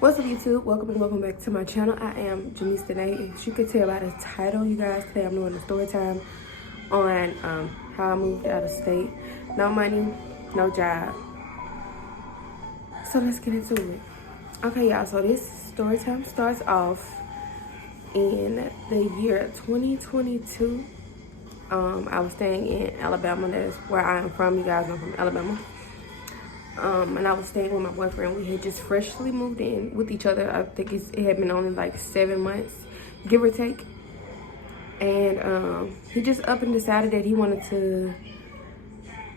What's up, YouTube? Welcome back to my channel. I am Jamese, Denae. As you can tell by the title, you guys, today I'm doing a story time on how I moved out of state. No money, no job. So let's get into it. Okay, y'all, so this story time starts off in the year 2022. I was staying in Alabama. That's where I am from. You guys know I'm from Alabama. And I was staying with my boyfriend. We had just freshly moved in with each other. I think it had been only like 7 months, give or take. And he just up and decided that he wanted to,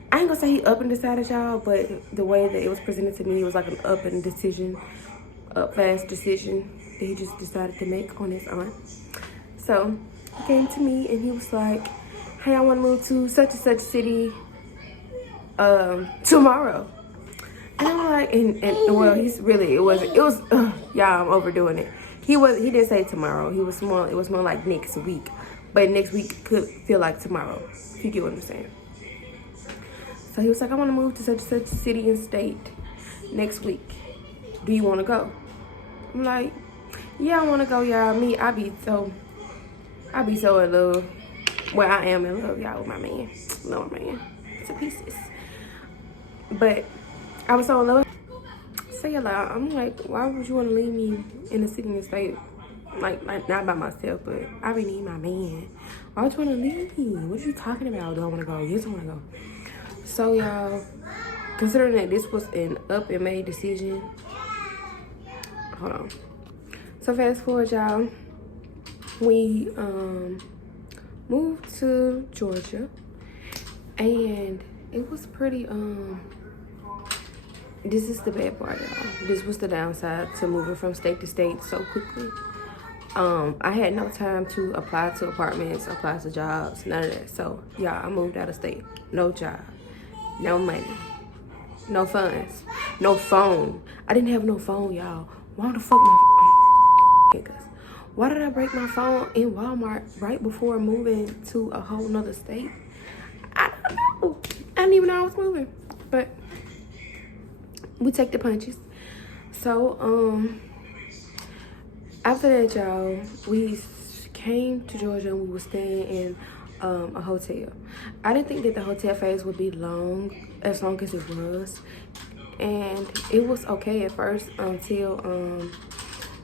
I ain't gonna say he up and decided, y'all, but the way that it was presented to me, it was like an up fast decision that he just decided to make on his own. So he came to me and he was like, hey, I want to move to such and such city tomorrow. And I'm like, and well, y'all, I'm overdoing it. He didn't say tomorrow. It was more like next week. But next week could feel like tomorrow, if you get what I'm saying. So he was like, I want to move to such and such city and state next week. Do you want to go? I'm like, yeah, I want to go, y'all. I be so in love. Well, I am in love, y'all, with my man. Love my man to pieces. But I was so in love. So yeah, like, I'm like, why would you want to leave me in the city and state? Like not by myself, but I really need my man. Why would you want to leave me? What are you talking about? Do I want to go? Yes, I want to go. So y'all, considering that this was an up and made decision, hold on. So fast forward, y'all. We moved to Georgia, and it was pretty this is the bad part, y'all. This was the downside to moving from state to state so quickly. I had no time to apply to apartments, apply to jobs, none of that. So yeah, I moved out of state. No job, no money, no funds, no phone. I didn't have no phone, y'all. Why the fuck why did I break my phone in Walmart right before moving to a whole nother state? I don't know. I didn't even know I was moving. But we take the punches. So after that, y'all, we came to Georgia and we were staying in a hotel. I didn't think that the hotel phase would be as long as it was. And it was okay at first until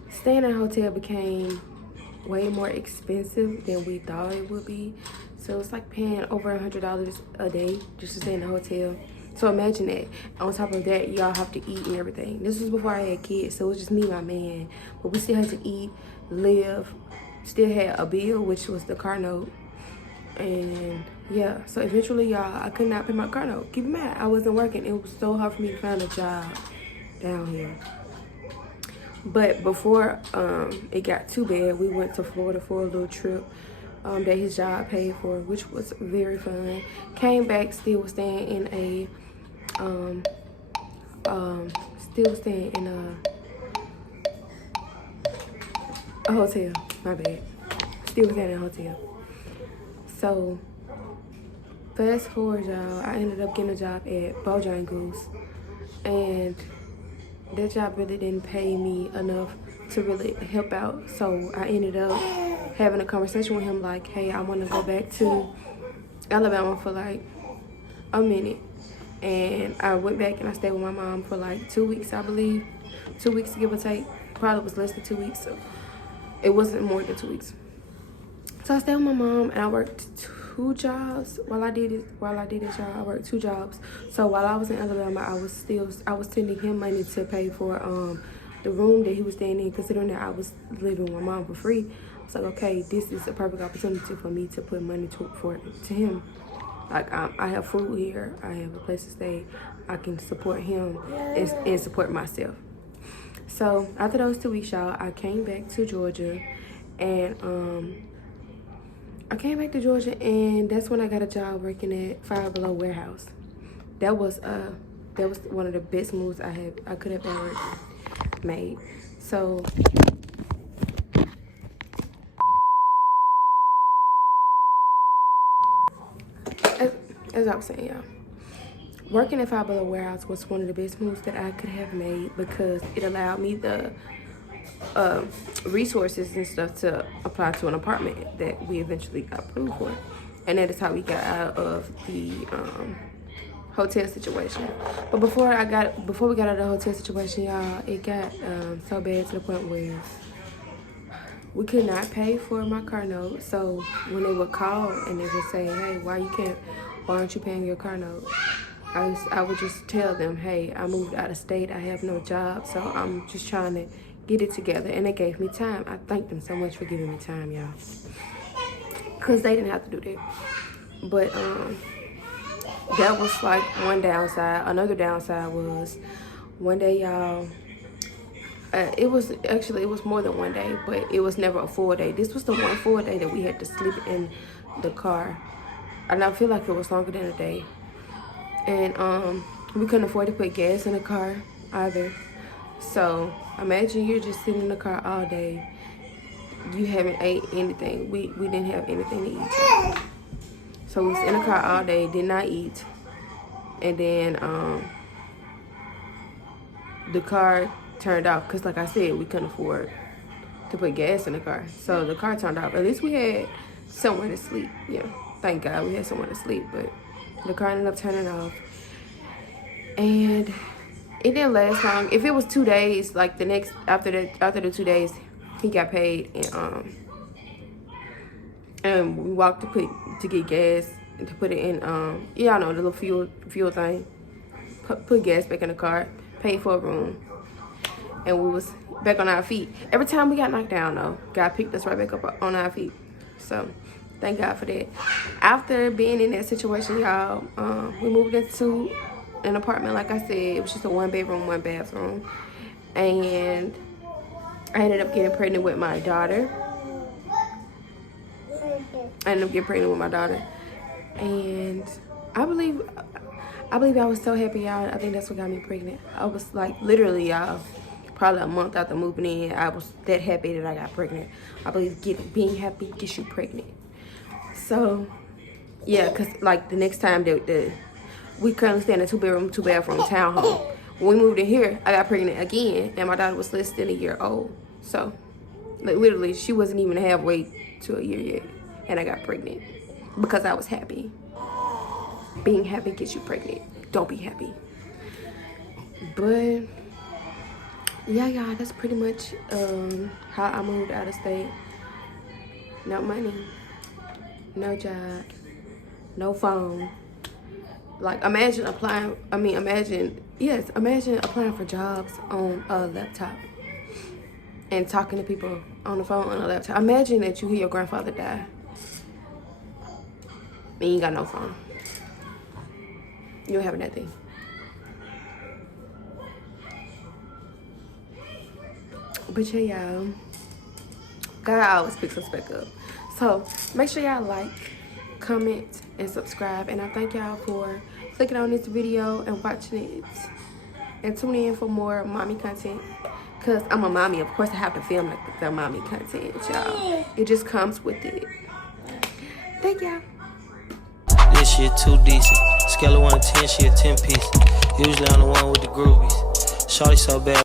staying in a hotel became way more expensive than we thought it would be. So it's like paying over $100 a day just to stay in a hotel. So imagine that. On top of that, y'all have to eat and everything. This was before I had kids, so it was just me and my man. But we still had to eat, live, still had a bill, which was the car note. And yeah, so eventually, y'all, I could not pay my car note. Keep in mind, I wasn't working. It was so hard for me to find a job down here. But before it got too bad, we went to Florida for a little trip that his job paid for, which was very fun. Came back, still was staying in a hotel. My bad. Still was staying in a hotel. So fast forward, y'all, I ended up getting a job at Bojangles, and that job really didn't pay me enough to really help out. So I ended up having a conversation with him like, hey, I want to go back to Alabama for like a minute. And I went back and I stayed with my mom for like 2 weeks, I believe. 2 weeks, give or take. Probably was less than 2 weeks, so it wasn't more than 2 weeks. So I stayed with my mom and I worked 2 jobs while I did this job. I worked 2 jobs. So while I was in Alabama, I was sending him money to pay for the room that he was staying in, considering that I was living with my mom for free. I was like, okay, this is a perfect opportunity for me to put money to him. Like, I have food here, I have a place to stay, I can support him and support myself. So after those 2 weeks, y'all, I came back to Georgia, and that's when I got a job working at Five Below Warehouse. That was one of the best moves I could have ever made. So as I was saying, y'all, working at Five Below Warehouse was one of the best moves that I could have made because it allowed me the resources and stuff to apply to an apartment that we eventually got approved for. And that is how we got out of the hotel situation. But before we got out of the hotel situation, y'all, it got so bad to the point where we could not pay for my car note. So when they would call and they would say, hey, why aren't you paying your car note? I would just tell them, hey, I moved out of state, I have no job, so I'm just trying to get it together. And they gave me time. I thank them so much for giving me time, y'all, because they didn't have to do that. But that was like one downside. Another downside was one day, y'all, it was more than one day, but it was never a full day. This was the one full day that we had to sleep in the car, and I feel like it was longer than a day. And we couldn't afford to put gas in the car either. So imagine you're just sitting in the car all day. You haven't ate anything. We didn't have anything to eat. So we was in the car all day, did not eat. And then the car turned off because, like I said, we couldn't afford to put gas in the car. So the car turned off. At least we had somewhere to sleep. Yeah, thank God we had somewhere to sleep. But the car ended up turning off. And it didn't last long. If it was 2 days, like after the 2 days, he got paid, and we walked to get gas and to put it in y'all know the little fuel thing. Put gas back in the car, paid for a room, and we was back on our feet. Every time we got knocked down though, God picked us right back up on our feet. So thank God for that. After being in that situation, y'all, we moved into an apartment. Like I said, it was just a 1-bedroom, 1-bathroom, and I ended up getting pregnant with my daughter. And I believe I was so happy, y'all. I think that's what got me pregnant. I was like, literally, y'all, probably a month after moving in, I was that happy that I got pregnant. I believe being happy gets you pregnant. So yeah, because like the next time we currently stay in a 2-bedroom, 2-bathroom townhome. When we moved in here, I got pregnant again, and my daughter was less than a year old. So like literally, she wasn't even halfway to a year yet, and I got pregnant because I was happy. Being happy gets you pregnant. Don't be happy. But yeah, y'all, that's pretty much how I moved out of state. No money, no job, no phone. Like imagine applying for jobs on a laptop and talking to people on the phone on a laptop. Imagine that you hear your grandfather die and you ain't got no phone. You don't have nothing. But yeah, y'all, God always picks us back up. So make sure y'all like, comment, and subscribe. And I thank y'all for clicking on this video and watching it. And tuning in for more mommy content. Because I'm a mommy. Of course, I have to film like the mommy content, y'all. It just comes with it. Thank y'all. This shit too decent. Scale of 1 to 10, she a 10 piece. Usually I'm the one with the groovies. Shorty so bad.